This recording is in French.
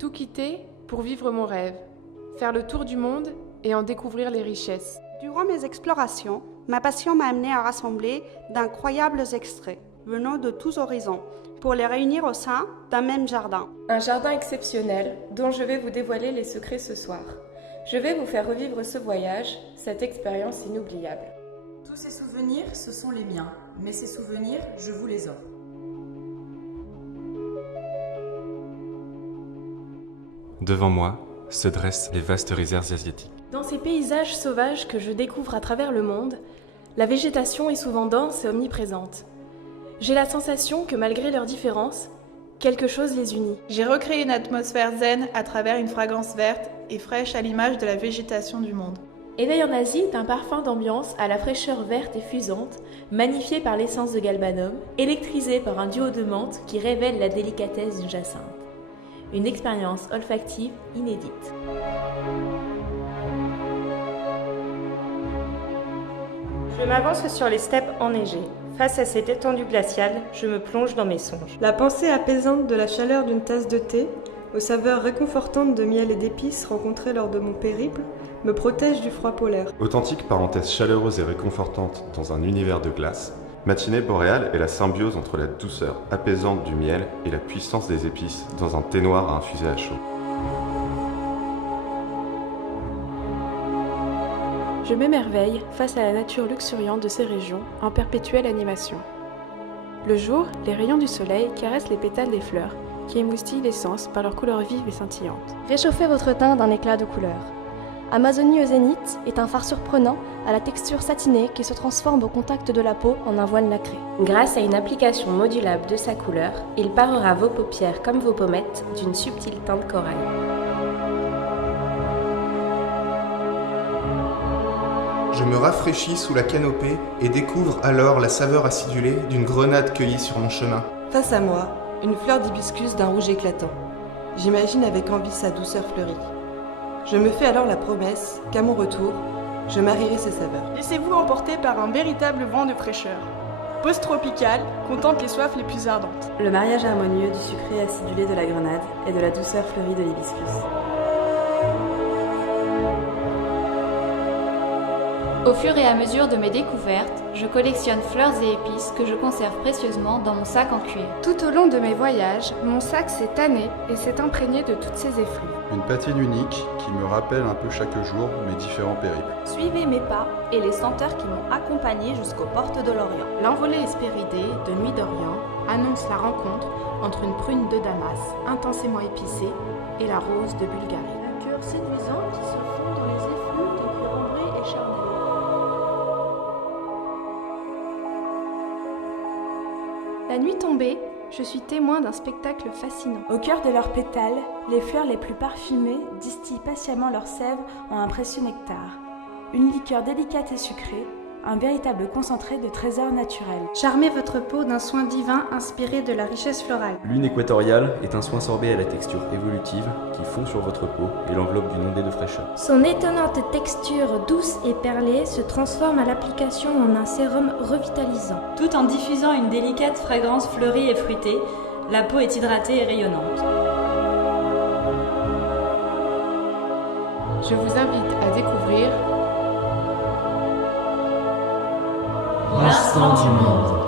Tout quitter pour vivre mon rêve, faire le tour du monde et en découvrir les richesses. Durant mes explorations, ma passion m'a amené à rassembler d'incroyables extraits venant de tous horizons pour les réunir au sein d'un même jardin. Un jardin exceptionnel dont je vais vous dévoiler les secrets ce soir. Je vais vous faire revivre ce voyage, cette expérience inoubliable. Tous ces souvenirs, ce sont les miens, mais ces souvenirs, je vous les offre. Devant moi se dressent les vastes rizières asiatiques. Dans ces paysages sauvages que je découvre à travers le monde, la végétation est souvent dense et omniprésente. J'ai la sensation que malgré leurs différences, quelque chose les unit. J'ai recréé une atmosphère zen à travers une fragrance verte et fraîche à l'image de la végétation du monde. Éveil en Asie d'un parfum d'ambiance à la fraîcheur verte et fusante, magnifié par l'essence de galbanum, électrisé par un duo de menthe qui révèle la délicatesse d'une jacinthe. Une expérience olfactive inédite. Je m'avance sur les steppes enneigées. Face à cette étendue glaciale, je me plonge dans mes songes. La pensée apaisante de la chaleur d'une tasse de thé, aux saveurs réconfortantes de miel et d'épices rencontrées lors de mon périple, me protège du froid polaire. Authentique parenthèse chaleureuse et réconfortante dans un univers de glace, Matinée boréale est la symbiose entre la douceur apaisante du miel et la puissance des épices dans un thé noir à infuser à chaud. Je m'émerveille face à la nature luxuriante de ces régions, en perpétuelle animation. Le jour, les rayons du soleil caressent les pétales des fleurs, qui émoustillent l'essence par leur couleur vive et scintillante. Réchauffez votre teint d'un éclat de couleur. Amazonie au zénith est un phare surprenant à la texture satinée qui se transforme au contact de la peau en un voile nacré. Grâce à une application modulable de sa couleur, il parera vos paupières comme vos pommettes d'une subtile teinte corail. Je me rafraîchis sous la canopée et découvre alors la saveur acidulée d'une grenade cueillie sur mon chemin. Face à moi, une fleur d'hibiscus d'un rouge éclatant. J'imagine avec envie sa douceur fleurie. Je me fais alors la promesse qu'à mon retour, je marierai ces saveurs. Laissez-vous emporter par un véritable vent de fraîcheur. Pause tropicale, contente les soifs les plus ardentes. Le mariage harmonieux du sucré acidulé de la grenade et de la douceur fleurie de l'hibiscus. Au fur et à mesure de mes découvertes, je collectionne fleurs et épices que je conserve précieusement dans mon sac en cuir. Tout au long de mes voyages, mon sac s'est tanné et s'est imprégné de toutes ces effluves. Une patine unique qui me rappelle un peu chaque jour mes différents périples. Suivez mes pas et les senteurs qui m'ont accompagné jusqu'aux portes de l'Orient. L'envolée hespéridée de Nuit d'Orient annonce la rencontre entre une prune de Damas intensément épicée et la rose de Bulgarie. Un cœur séduisant qui se fond dans les effluves d'un cuir ambré et charnel. La nuit tombée, je suis témoin d'un spectacle fascinant. Au cœur de leurs pétales, les fleurs les plus parfumées distillent patiemment leur sève en un précieux nectar. Une liqueur délicate et sucrée, un véritable concentré de trésors naturels. Charmez votre peau d'un soin divin inspiré de la richesse florale. Lune équatoriale est un soin sorbet à la texture évolutive qui fond sur votre peau et l'enveloppe d'une ondée de fraîcheur. Son étonnante texture douce et perlée se transforme à l'application en un sérum revitalisant. Tout en diffusant une délicate fragrance fleurie et fruitée, la peau est hydratée et rayonnante. Je vous invite à découvrir l'instant du monde.